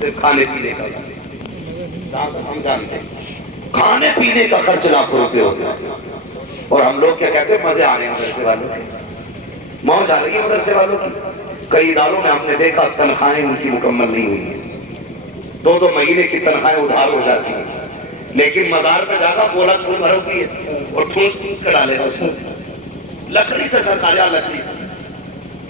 صرف کھانے پینے کا جہاں تک ہم جانتے ہیں کھانے پینے کا خرچ لاکھوں روپے ہوتا ہے. اور ہم لوگ کیا کہتے ہیں مزے آ رہے ہیں مدرسے والوں کے, موج آ رہی ہے مدرسے والوں کی. کئی اداروں میں ہم نے دیکھا تنخواہیں ان کی مکمل نہیں ہوئی ہیں, 2-2 مہینے کی تنخواہیں ادھار ہو جاتی ہیں, لیکن مزار پہ جا کر بولا پھول بھرو کی اور ٹھوس کر ڈالے گا اس میں لکڑی سے سرکار یا لکڑی سے.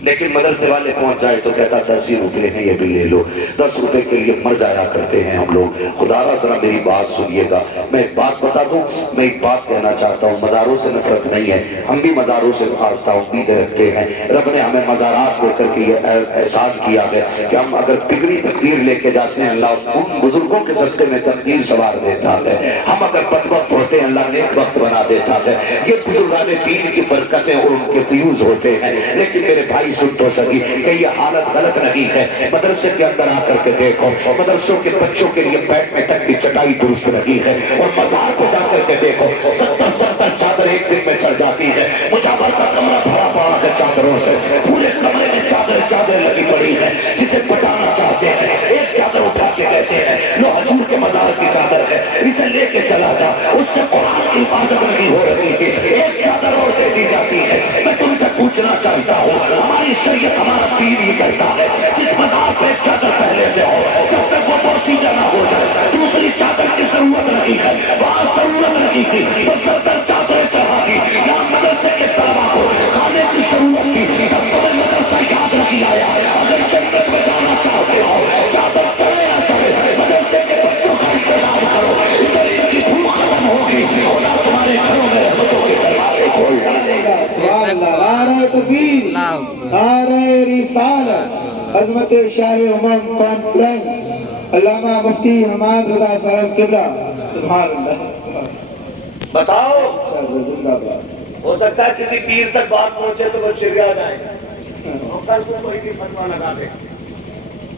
لیکن مدرسے والے پہنچ جائے تو کہتا 10 روپے ہیں یہ بھی لے لو. 10 روپے کے لیے مر جایا کرتے ہیں ہم لوگ. خدا را ذرا میری بات سنیے گا, میں ایک بات بتا دوں, میں ایک بات کہنا چاہتا ہوں. مزاروں سے نفرت نہیں ہے, ہم بھی مزاروں سے خواستہ امیدیں رکھتے ہیں. رب نے ہمیں مزارات دے کر کے یہ احساس کیا ہے کہ ہم اگر بگڑی تقدیر لے کے جاتے ہیں اللہ ان بزرگوں کے صدقے میں تقدیر سوار دیتا ہے. ہم اگر بدبخت ہوتے ہیں اللہ نیک وقت بنا دیتا ہے. یہ بزرگان دین کی برکتیں اور ان کے فیوز ہوتے ہیں. لیکن میرے بھائی سن تو سکی کہ یہ حالت غلط نہیں ہے. مدرسے کے اندر آ کر کے دیکھو, مدرسوں کے بچوں کے لیے بیٹھنے تک کی چٹائی درست نہیں ہے. اور مزار کو جا کر کے دیکھو 70 چادر ایک دن میں چڑھ جاتی ہے. مجاور کا کمرہ بھرا پڑا ہے چادروں سے, پورے کمرے میں چادر لگی پڑی ہے. جسے پٹانا چاہتے ہیں ایک چادر اٹھا کے کہتے ہیں لو حضور کے مزار کی چادر ہے, اسے لے کے چلا جا. اس سے قرآن کی حفاظت نہیں ہو رہی ہے, ایک چادر اور دے دی جاتی ہے. میں تم سے پوچھنا چاہتا ہوں, ہماری شریعت ہمارا دین یہ کہتا ہے جس مزار پہ چادر پہلے سے ہو جب تک وہ پوشیدہ نہ ہو جائے دوسری چادر کی ضرورت نہیں ہے. وہاں ضرورت نہیں تھی تو 70 چادریں چڑھا دی. یہاں مدرسے کے طلبا کو کھانے کی ضرورت تھی تب تمہیں مدرسہ یاد رکھی آیا. اگر جنت میں جانا چاہتے ہو چادر چڑھے نہ چڑھے مدرسے کے بچوں کا انتظام کرو. ادھر ان کی بھوک ختم ہوگی, خدا تمہارے گھروں میں رحمتوں کے دروازے کھول ڈالے گا. نعرہ تکبیر, نعرہ رسالت. عظمت شاہ امم کانفرنس علامہ مفتی حماد رضا صاحب قبلہ. سبحان اللہ. بتاؤ زندہ باد. ہو سکتا ہے کسی پیر تک بات پہنچے تو وہ چڑیا جائے اور کل کو کوئی بھی فتوا لگا دے.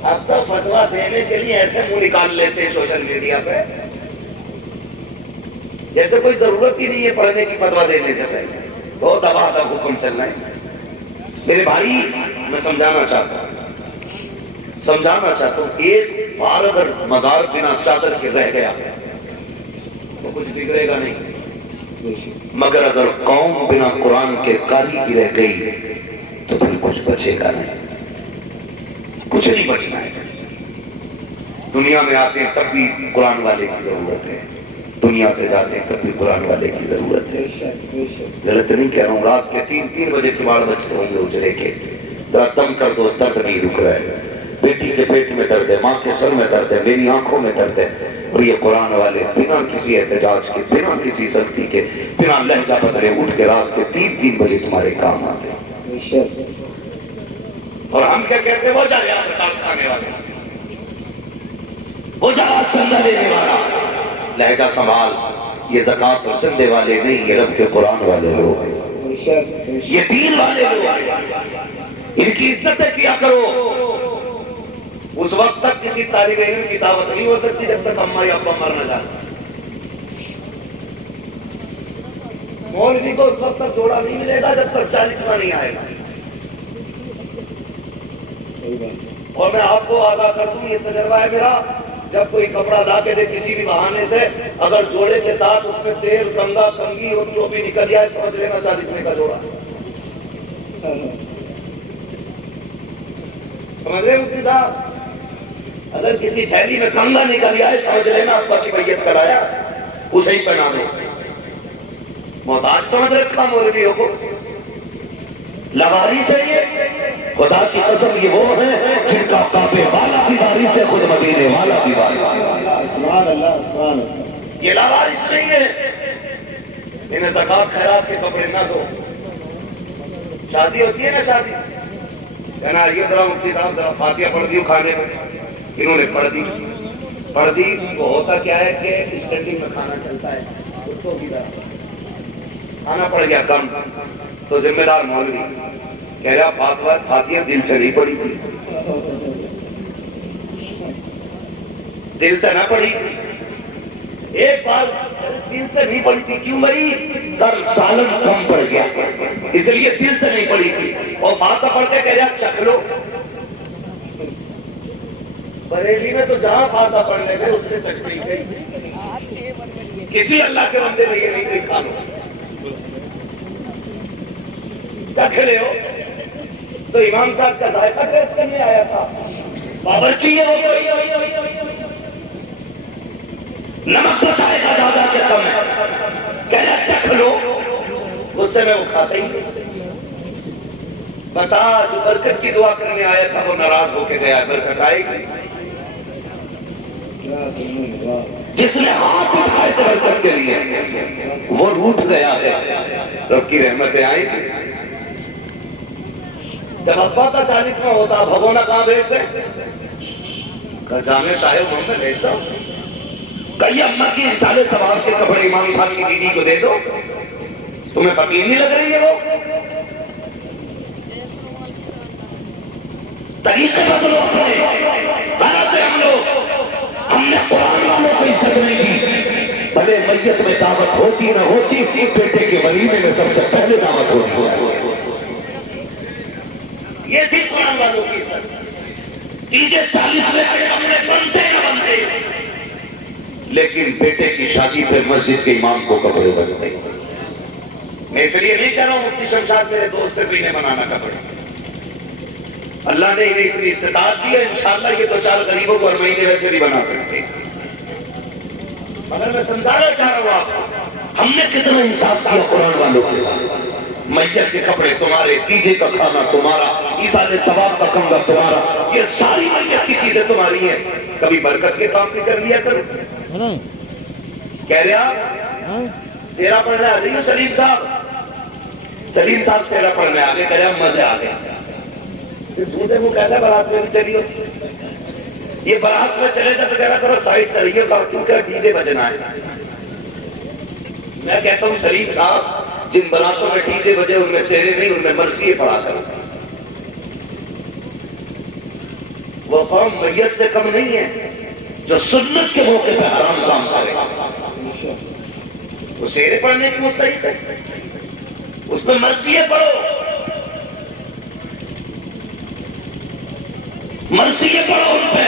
اب تو فتوا دینے کے لیے ایسے منہ نکال لیتے ہیں سوشل میڈیا پہ جیسے کوئی ضرورت ہی نہیں ہے پڑھنے کی فتوا دینے سے پہلے. بہت آباد حکم چل رہا ہے. میرے بھائی میں سمجھانا چاہتا ہوں ایک بار اگر مزار بنا چادر کے رہ گیا تو کچھ بگڑے گا نہیں, مگر اگر قوم بنا قرآن کے قاری کی رہ گئی تو پھر کچھ بچے گا نہیں, کچھ نہیں بچنا ہے. دنیا میں آتے ہیں تب بھی قرآن والے کی ضرورت ہے, دنیا سے جاتے ہیں تب بھی قرآن والے کی ضرورت ہے. غلط نہیں کہہ رہا ہوں, رات کے 3 بجے کباڑ بجتے ہوں گے اجرے کے, ذرا دم کر دو, درد نہیں رک رہا ہے. بیٹی کے پیٹ میں درد ہے, ماں کے سر میں درد ہے, میری آنکھوں میں درد ہے. اور یہ قرآن والے بنا کسی احتجاج کے, بنا کسی سختی کے, بنا لہجہ بدلے اٹھ کے رات کے 3 بجے تمہارے کام آتے ہیں. اور ہم کیا کہتے ہیں, وہ جا یہاں زکات کھانے والا, وہ جا چندہ لینے والا. لہجہ سنبھال, یہ زکات اور چندے والے نہیں, یہ رب کے قرآن والے لوگ ہیں, یہ دین والے لوگ ہیں. ان کی عزتیں کیا کرو. اس وقت تک کسی طالب علم کی دعوت نہیں ہو سکتی جب تک اماں یا ابا مر نہ جائے. مولوی کو اس وقت تک جوڑا نہیں ملے گا جب تک 40واں نہیں آئے گا. اور میں آپ کو آگاہ کر دوں, یہ تجربہ ہے میرا, جب کوئی کپڑا لا کے دے کسی بھی بہانے سے, اگر جوڑے کے ساتھ اس میں تیل, کنگا, کنگھی اور جو بھی نکل جائے سمجھ لینا 40ویں کا جوڑا. سمجھ رہے مفتی صاحب, اگر کسی تھیلی میں کنگا نکل جائے سمجھ لینا ابا کی بیعت کرایا, اسے ہی پہنا دو. محتاج سمجھ رکھا مولویوں کو, لواری چاہیے. خدا کی قسم یہ وہ ہیں جن کا کعبے والا بھی وارث ہے, خود مدینے والا بھی وارث ہے. یہ لاوارث نہیں ہے. انہیں زکات خیرات کے کپڑے نہ دو. شادی ہوتی ہے نا, شادی کہنا یہ ذرا مفتی صاحب ذرا فاتحہ پڑھ دیو کھانے میں. انہوں نے پڑھ دی. وہ ہوتا کیا ہے کہ اسٹینڈنگ میں کھانا چلتا ہے, کتوں کی طرح کھانا پڑ گیا کم, تو ذمہ دار مولوی کہہ رہا فاتحہ دل سے نہیں پڑھی تھی, دل سے نہ پڑھی تھی. ایک بار دل سے نہیں پڑھی تھی, کیوں بھائی در سالن کم پڑ گیا اس لیے دل سے نہیں پڑھی تھی. اور فاتحہ پڑھ کے کہہ رہا چکھ لو. بریلی میں تو جہاں کھاتا پڑھنے میں اس نے چٹنی گئی، کسی اللہ کے بندے نے یہ نہیں کوئی کھا لو کیا کھلے ہو؟ تو امام صاحب کا ذائقہ ٹیسٹ کرنے آیا تھا، باورچی ہو گئی، نمک بتائے گا زیادہ کہ کم ہے، کہہ رہا چکھ لو، اس سے میں وہ کھاتا ہی نہیں۔ بتا جو برکت کی دعا کرنے آیا تھا وہ ناراض ہو کے گیا، برکت آئے گی؟ جس نے ہاتھ اٹھائے تھے برکت کے لیے وہ روٹھ گیا ہے، رب کی رحمتیں آئیں گی۔ جب ابا کا 40واں ہوتا بھگونا کہاں بھیج دے؟ جامع صاحب محمد بھیج دو، کئی اماں کی انسان ثواب کے کپڑے امام صاحب کی بیوی کو دے دو، تمہیں فقیر نہیں لگ رہی ہے وہ؟ طریقے بدلو اپنے، غلط ہے ہم نے قرآن والوں کو عزت نہیں دی، بھلے میت میں دعوت ہوتی نہ ہوتی، بیٹے کے ولیمے میں سب سے پہلے دعوت ہوتی ہے، یہ تھی قرآن والوں کی عزت۔ تیجے 40 میں ہم نے بنتے نہ بنتے، لیکن بیٹے کی شادی پہ مسجد کے امام کو کپڑے بنتے۔ میں اس لیے نہیں کہہ رہا ہوں مفتی شمشاد میرے دوست سے انہیں بنانا کپڑے، اللہ نے انہیں اتنی استطاعت دی ہے، انشاءاللہ یہ 2-4 غریبوں کو ہر مہینے ویسے نہیں بنا سکتے، مگر میں سمجھانا چاہ رہا ہوں آپ کو، ہم نے کتنا انصاف کیا قرآن والوں کے ساتھ۔ میت کے کپڑے تمہارے، تیجے کا کھانا تمہارا، ایسا نے ثواب کا کنگا تمہارا، یہ ساری میت کی چیزیں تمہاری ہیں، کبھی برکت کے کام بھی کر لیا کرو۔ کہہ رہا سیرا پڑھنے آ رہی ہو سلیم صاحب سیرا پڑھنے آگے، کہہ رہا مزے آ گئے، جھوٹے کو کہتا ہے برات میں بھی چلی ہوتی، یہ برات میں چلے جا تو کہہ رہا کرو سائڈ سے رہیے، کیونکہ ڈیجے بجنا ہے۔ میں کہتا ہوں سلیم صاحب جن براتوں میں ڈیجے بجے ان میں سیرے نہیں، ان میں مرثیے پڑھا کرو، وہ قوم میت سے کم نہیں ہے جو سنت کے موقع پہ حرام کام کرے، وہ سیرے پڑھنے کی مستحق ہے، اس میں مرثیے پڑھو، مرثیے پڑھو ان پہ،